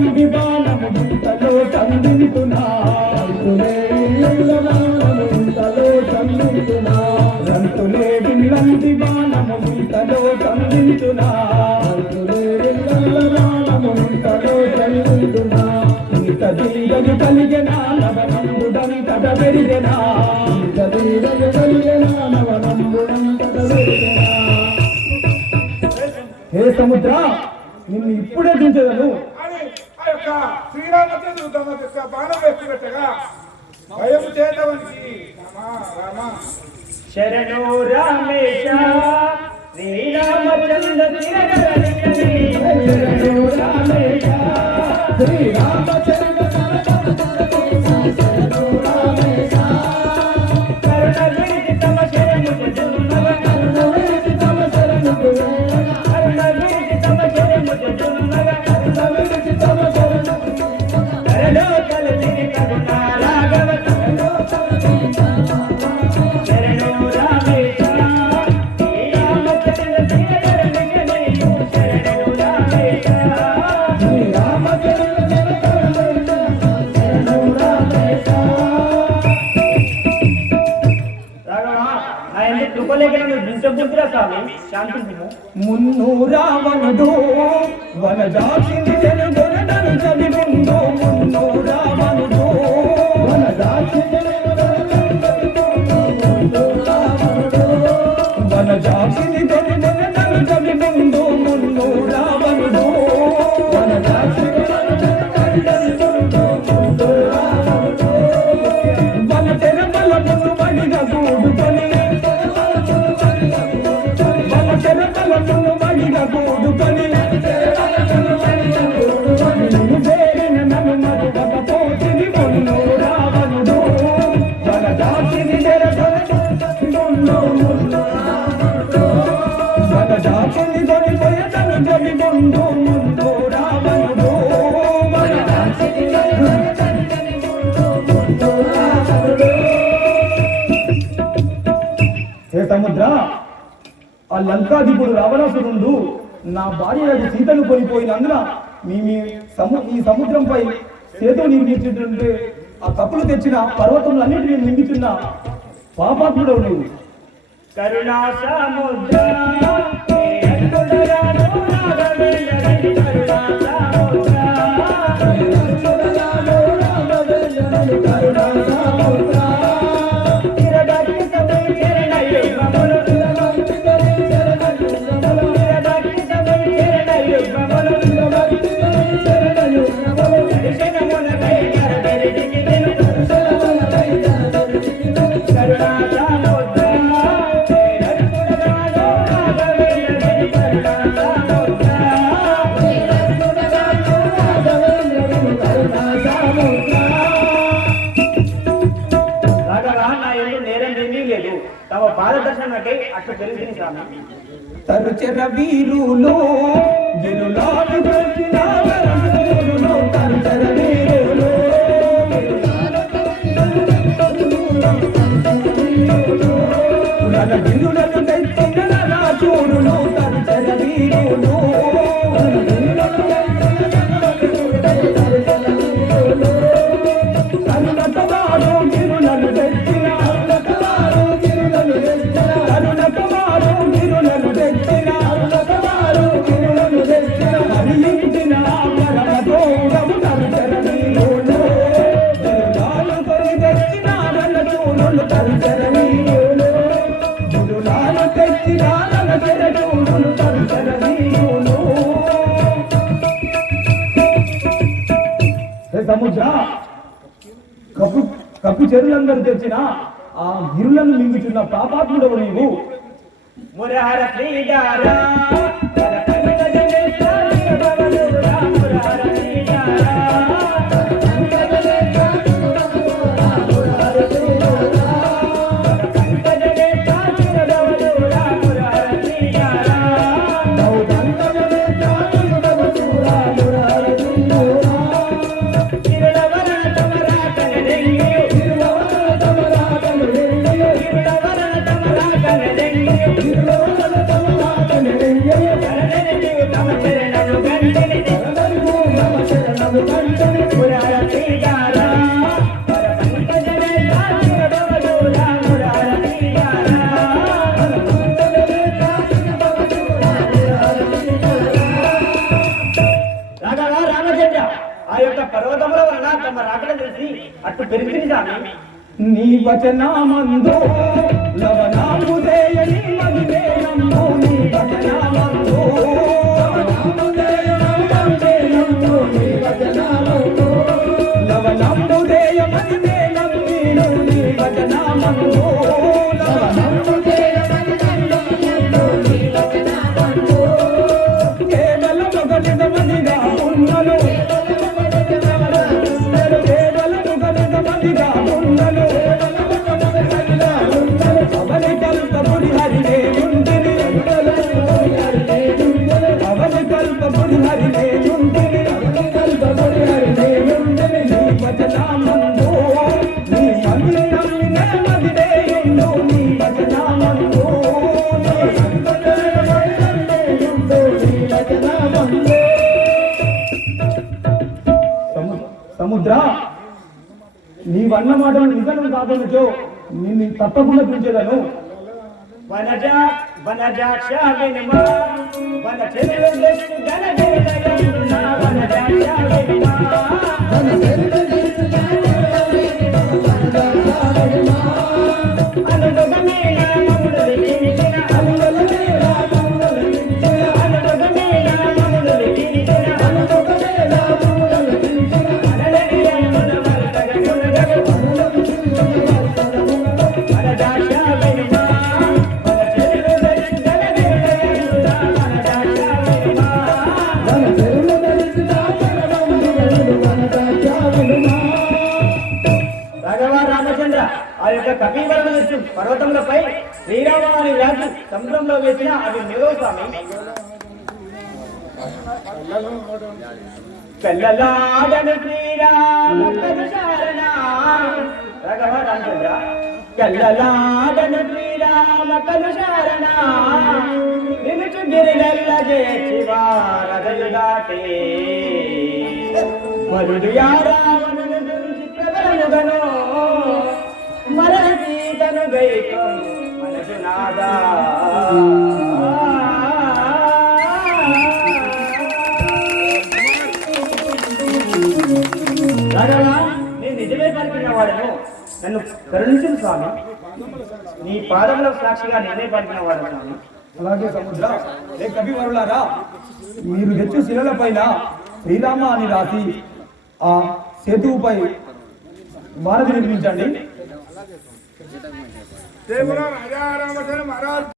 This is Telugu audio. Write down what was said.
నంది బాణము ఇంతలో సంధించునా రంతులే సంధించునా రంతులే విల్లంది బాణము ఇంతలో సంధించునా రంతులే కలిగిన నవనంబుడంతట పెరిగినా? ఇంత కలిగిన నవనంబుడంతట పెరిగినా? హే సముద్ర నిన్ను ఇప్పుడే దించదను అని ఆ శ్రీరామచంద్రుడు తమ యొక్క బాణం వేసి పెట్టగా. భయం చేతవనికి రామా శరణు రామేశ శ్రీరామచంద్ర శరణు రామేశ శ్రీరామచంద్ర మున్ను రావణుడు వనజాక్షిని తెలుగొనడను లంకాధిపుడు రావణాసురుడు నా భార్య సీతను కొనిపోయినందున మీ మీ సము ఈ సముద్రంపై సేతు నిర్మించుంటే ఆ కప్పులు తెచ్చిన పర్వతములన్నిటినీ నిందితున్న పాపాత్ముడు నువ్వు కరుణా సముద్ర తమ పాదదర్శనకై అట్లా తెలిసింది స్వామి తరుచెర వీరులో గిరులాడు ప్రతిన వరములు హే కప్పు కప్పు చెరులందరూ తెచ్చిన ఆ గిరులను మింగుచున్న పాపాత్ముడవు నీవు? మురహర శ్రీగారా నీ వచనామందు లవణాముదేయని మదిలేనమ్ము నీవన్న మాటలు నిజం కాదనుచో నిన్ను తప్పకుండా పిలిచేదను. వనజ వనజాక్ష వినుమా. వన చెరువు దెస్సు గన గన వనజాక్ష వినుమా. అనుభవమే పై శ్రీరామ అని వ్యాధి సముద్రంలో వేసిన అవి నిలవ స్వామి? కల్లలాడను శ్రీరామ కలుషారణ రాఘవ రామచంద్ర కల్లలాడను శ్రీరామ కలుషారణ నిలుచు దాటే. మరుడు యారావణను గురించి ప్రబలముగను మరసీతను గైకం నాదా నేను నిజమే పలికిన వాడను. నన్ను కరుణించిన స్వామి. నీ పాదంలో సాక్షిగా నిన్నే పలికిన వాడు స్వామి. అలాగే సముద్ర. ఏ కవివరులారా మీరు తెచ్చు శిలల పైన శ్రీరామ అని రాసి ఆ సేతువుపై వారధి నిర్మించండి. దేవుడా రాజా మహారాజ్.